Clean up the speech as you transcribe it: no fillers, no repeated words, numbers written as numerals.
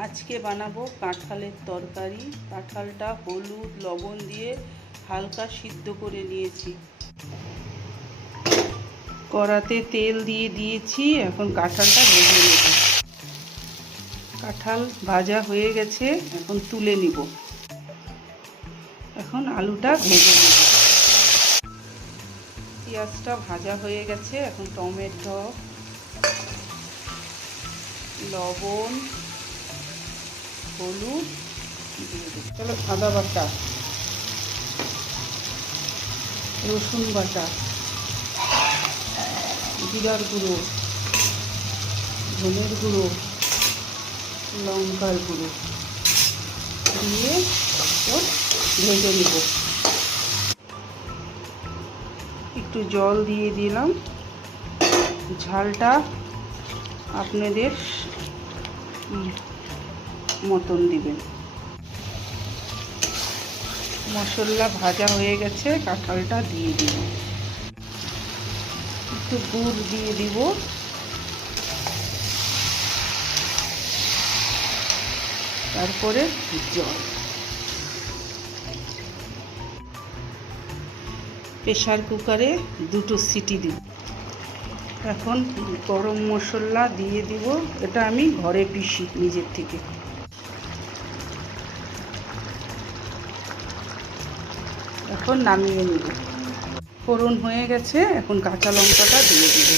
আজকে বানাবো কাঁঠালের তরকারি। কাঁঠালটা হলুদ লবণ দিয়ে হালকা সিদ্ধ করে নিয়েছি। কড়াতে তেল দিয়ে দিয়েছি, এখন কাঁঠালটা ভেজে নেব। কাঁঠাল ভাজা হয়ে গেছে, এখন তুলে নিব। এখন আলুটা ভেজে নেব। পেঁয়াজটা ভাজা হয়ে গেছে, এখন টমেটো, লবণ, হলুদ দিয়ে দেব। চলো, আদা বাটা, রসুন বাটা, জিরার গুঁড়ো, ধনের গুঁড়ো, লঙ্কার গুঁড়ো দিয়ে ভেজে নেব। একটু জল দিয়ে দিলাম, ঝালটা আপনাদের মতন দিবেন। মশলা ভাজা হয়ে গেছে, কাঁঠালটা দিয়ে দিব। একটু গুড় দিয়ে দিব, তারপরে জল। প্রেসার কুকারে 2টো সিটি দিব। এখন গরম মশলা দিয়ে দিব, এটা আমি ঘরে পিষি নিজের থেকে। এখন নামিয়ে নেব। ফোড়ন হয়ে গেছে, এখন কাঁচা লঙ্কাটা দিয়ে দিব।